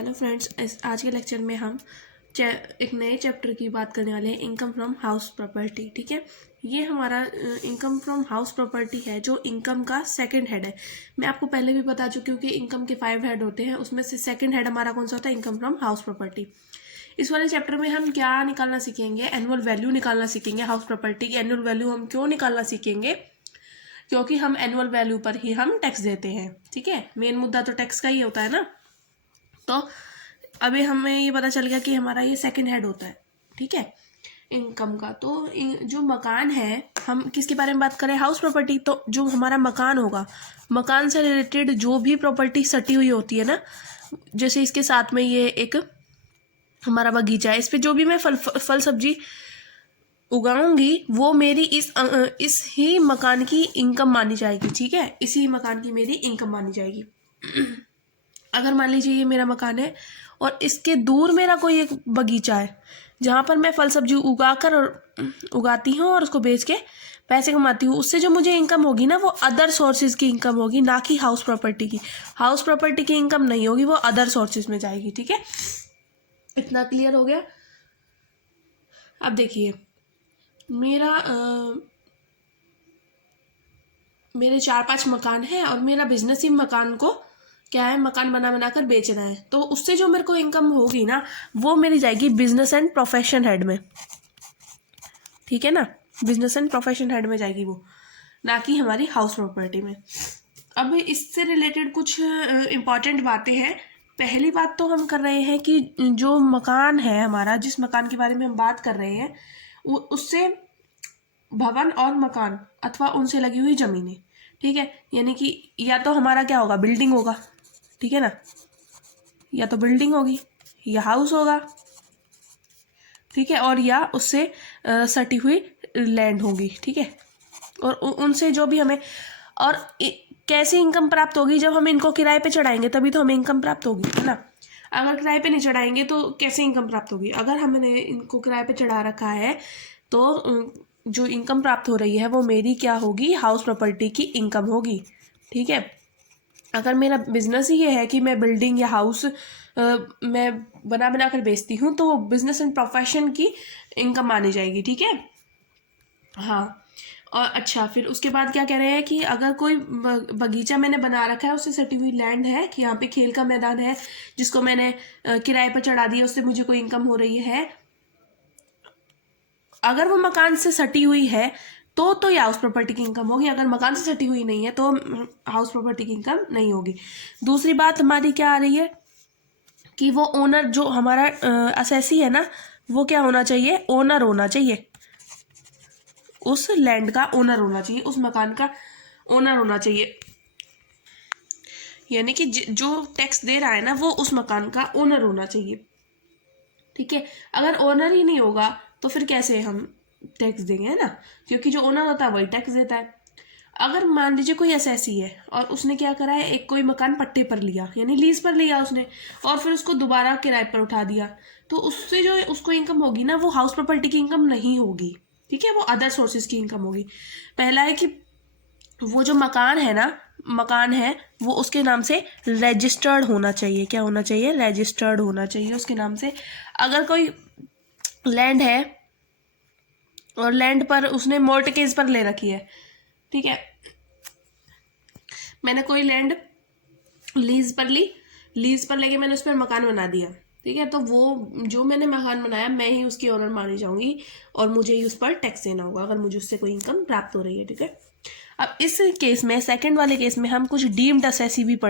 Hello friends, आज के lecture में हम एक नए चैप्टर की बात करने वाले हैं, इनकम फ्रॉम हाउस प्रॉपर्टी। ठीक है, ये हमारा इनकम फ्रॉम हाउस प्रॉपर्टी है जो इनकम का सेकंड हेड है। मैं आपको पहले भी बता चुकी हूँ कि इनकम के 5 हेड होते हैं, उसमें से सेकंड हेड हमारा कौन सा होता है, इनकम फ्रॉम हाउस प्रॉपर्टी। इस वाले चैप्टर में हम क्या निकालना सीखेंगे, एनुअल वैल्यू निकालना सीखेंगे। हाउस प्रॉपर्टी की एनुअल वैल्यू हम क्यों निकालना सीखेंगे, क्योंकि हम एनुअल वैल्यू पर ही हम टैक्स देते हैं। ठीक है, मेन मुद्दा तो टैक्स का ही होता है ना। तो अभी हमें ये पता चल गया कि हमारा ये सेकंड हेड होता है। ठीक है, इनकम का। तो जो मकान है, हम किसके बारे में बात करें, हाउस प्रॉपर्टी। तो जो हमारा मकान होगा, मकान से रिलेटेड जो भी प्रॉपर्टी सटी हुई होती है ना, जैसे इसके साथ में ये एक हमारा बगीचा है, इस पे जो भी मैं फल सब्जी उगाऊंगी वो मेरी इस ही मकान की इनकम मानी जाएगी। ठीक है, इसी मकान की मेरी इनकम मानी जाएगी। अगर मान लीजिए ये मेरा मकान है और इसके दूर मेरा कोई एक बगीचा है जहाँ पर मैं फल सब्जी उगाती हूँ और उसको बेच के पैसे कमाती हूँ, उससे जो मुझे इनकम होगी ना, वो अदर सोर्सेज की इनकम होगी, ना कि हाउस प्रॉपर्टी की। हाउस प्रॉपर्टी की इनकम नहीं होगी, वो अदर सोर्सेज में जाएगी। ठीक है, इतना क्लियर हो गया। अब देखिए, मेरे 4-5 मकान हैं और मेरा बिजनेस ही मकान को क्या है, मकान बना बना कर बेचना है। तो उससे जो मेरे को इनकम होगी ना, वो मेरी जाएगी बिजनेस एंड प्रोफेशन हेड में। ठीक है ना, बिजनेस एंड प्रोफेशन हेड में जाएगी वो, ना कि हमारी हाउस प्रॉपर्टी में। अब इससे रिलेटेड कुछ इम्पॉर्टेंट बातें हैं। पहली बात तो हम कर रहे हैं कि जो मकान है हमारा, जिस मकान के बारे में हम बात कर रहे हैं, उससे भवन और मकान अथवा उनसे लगी हुई जमीनें। ठीक है, यानी कि या तो हमारा क्या होगा, बिल्डिंग होगा। ठीक है ना, या तो बिल्डिंग होगी या हाउस होगा। ठीक है, और या उससे सटी हुई लैंड होगी। ठीक है, और उनसे जो भी हमें और कैसी इनकम प्राप्त होगी, जब हम इनको किराए पे चढ़ाएंगे तभी तो हमें इनकम प्राप्त होगी, है ना। अगर किराए पे नहीं चढ़ाएंगे तो कैसे इनकम प्राप्त होगी। अगर हमने इनको किराए पे चढ़ा रखा है तो जो इनकम प्राप्त हो रही है वो मेरी क्या होगी, हाउस प्रॉपर्टी की इनकम होगी। ठीक है, अगर मेरा बिजनेस ही ये है कि मैं बिल्डिंग या हाउस मैं बना बना कर बेचती हूँ, तो बिजनेस एंड प्रोफेशन की इनकम मानी जाएगी। ठीक है, हाँ। और अच्छा, फिर उसके बाद क्या कह रहे हैं कि अगर कोई बगीचा मैंने बना रखा है, उससे सटी हुई लैंड है, कि यहाँ पे खेल का मैदान है जिसको मैंने किराए पर चढ़ा दिया, उससे मुझे कोई इनकम हो रही है। अगर वो मकान से सटी हुई है तो ये हाउस प्रॉपर्टी की इनकम होगी। अगर मकान से सटी हुई नहीं है तो हाउस प्रॉपर्टी की इनकम नहीं होगी। दूसरी बात हमारी क्या आ रही है कि वो ओनर, जो हमारा असेसी है ना, वो क्या होना चाहिए, ओनर होना चाहिए, उस लैंड का ओनर होना चाहिए, उस मकान का ओनर होना चाहिए। यानी कि जो टैक्स दे रहा है ना, वो उस मकान का ओनर होना चाहिए। ठीक है, अगर ओनर ही नहीं होगा तो फिर कैसे हम टैक्स देंगे, है ना, क्योंकि जो ओनर होता है वही टैक्स देता है। अगर मान लीजिए कोई एसएसी है और उसने क्या करा है, एक कोई मकान पट्टे पर लिया, यानी लीज पर लिया उसने, और फिर उसको दोबारा किराए पर उठा दिया, तो उससे जो उसको इनकम होगी ना, वो हाउस प्रॉपर्टी की इनकम नहीं होगी। ठीक है, वो अदर सोर्सेज की इनकम होगी। पहला है कि वो जो मकान है ना, मकान है वो उसके नाम से रजिस्टर्ड होना चाहिए। क्या होना चाहिए, रजिस्टर्ड होना चाहिए उसके नाम से। अगर कोई लैंड है और लैंड पर उसने मॉर्टगेज पर ले रखी है, ठीक है, मैंने कोई लैंड लीज पर ली, लीज पर लेके मैंने उस पर मकान बना दिया। ठीक है, तो वो जो मैंने मकान बनाया मैं ही उसकी ओनर मानी जाऊंगी और मुझे ही उस पर टैक्स देना होगा, अगर मुझे उससे कोई इनकम प्राप्त हो रही है। ठीक है, अब इस केस में, सेकंड वाले केस में, हम कुछ डीम्ड असेसी भी पढ़